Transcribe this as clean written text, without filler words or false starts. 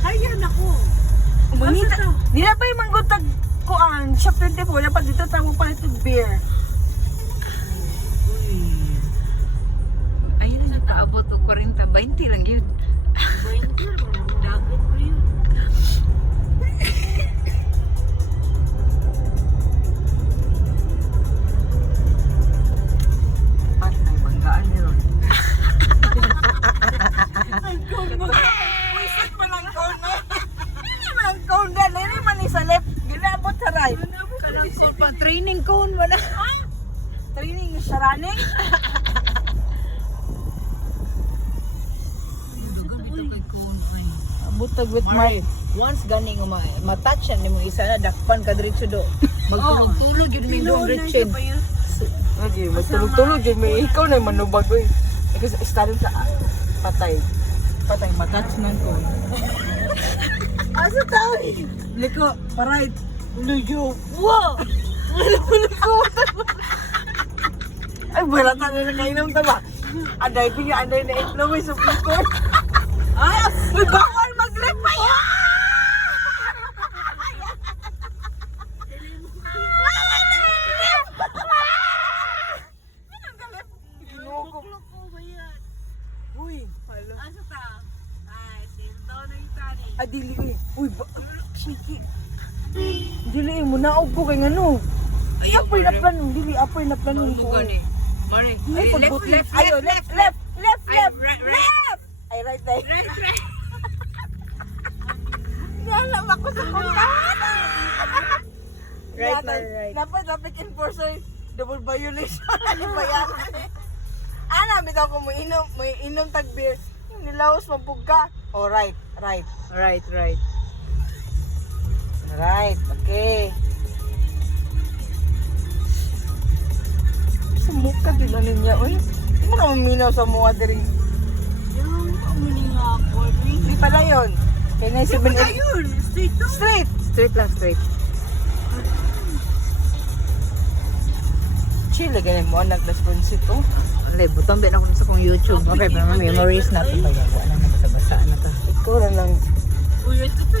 Kaya na ko. Manita, nila pa yung manggutag kuan, shop 24, dapat dito tawag pala ito beer. Ayun na taabot ko 40, 20 lang yun. Dagat ko yun. At ay banggaan ni Ron. Wisit pa lang cone na. Hindi man ang cone na, hindi man isa left. Ginabot sa right. Kanang so pa training cone wala. Training sa running. Dugang ito kay cone ay. Butag with Mari, once gani nga ma-touch yan mo isa na dakpan ka diretso do. Magtulog yun may doon ritchin. Lagi, magtulog-tulog yun. May ikaw na yung manubag ko eh. Kasi starting sa patay. Patay, matouch na ko. Asa tao eh? Liko, paray. Luyo. Wow! Ay, balata na nakainom tama. Anday, pinga, anday na itlog may suplikon. Ay, may bawal mag-lip pa yan! Uy, Asa ta? Ay, sinto na yung tani. adili eh. Uy, shiki. Dili eh, munaog ko kay ngano. Ay, apoy na planong, dili, apoy na planong ko. Dugan eh. Mari, Ay, ay, pagbuti. left. Ayo, left. Ay, right. Ay, right, right. Right. Alam ako sa punta. Right, right. Dapat traffic enforcer, double violation. Ano ba yan? Ana, bitaw ko mo inom tag beer. Yung nilawas mabug ka. Oh, right. Right. Right, okay. Sa mukha din ano niya, uy. Hindi mo na maminaw sa mukha diri. Yung umuli nga ako. Hindi pala yun. Kaya nga 7 Ayun, straight to. Straight! Straight lang, straight. Chill, lagyan mo anak responsit oh. Alay, butang din ako sa kong YouTube. Okay, pero memories natin. Wala na basa-basa na to. Ikaw na lang. Uy, ito pa.